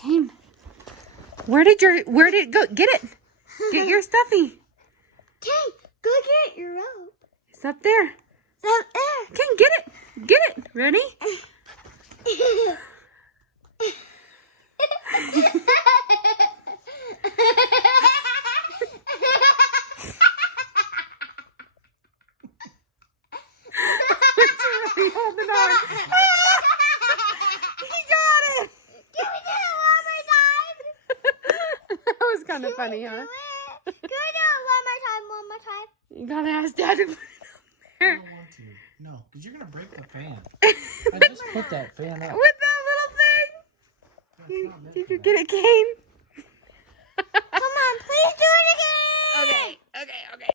Kane, where did it go? Get it. Get your stuffy. Kane, go get your rope. It's up there. It's up there. Kane, get it. Get it. Ready? Holding on. He got it. Can we do it one more time? That was kind of funny, huh? Can we do it one more time? One more time. You gotta ask Dad to put it up I there. don't want to. No, because you're going to break the fan. I just put that fan up. With that little thing. That's not meant Did for you that. get it, Kane? Come on, please do it again. Okay. Okay. Okay.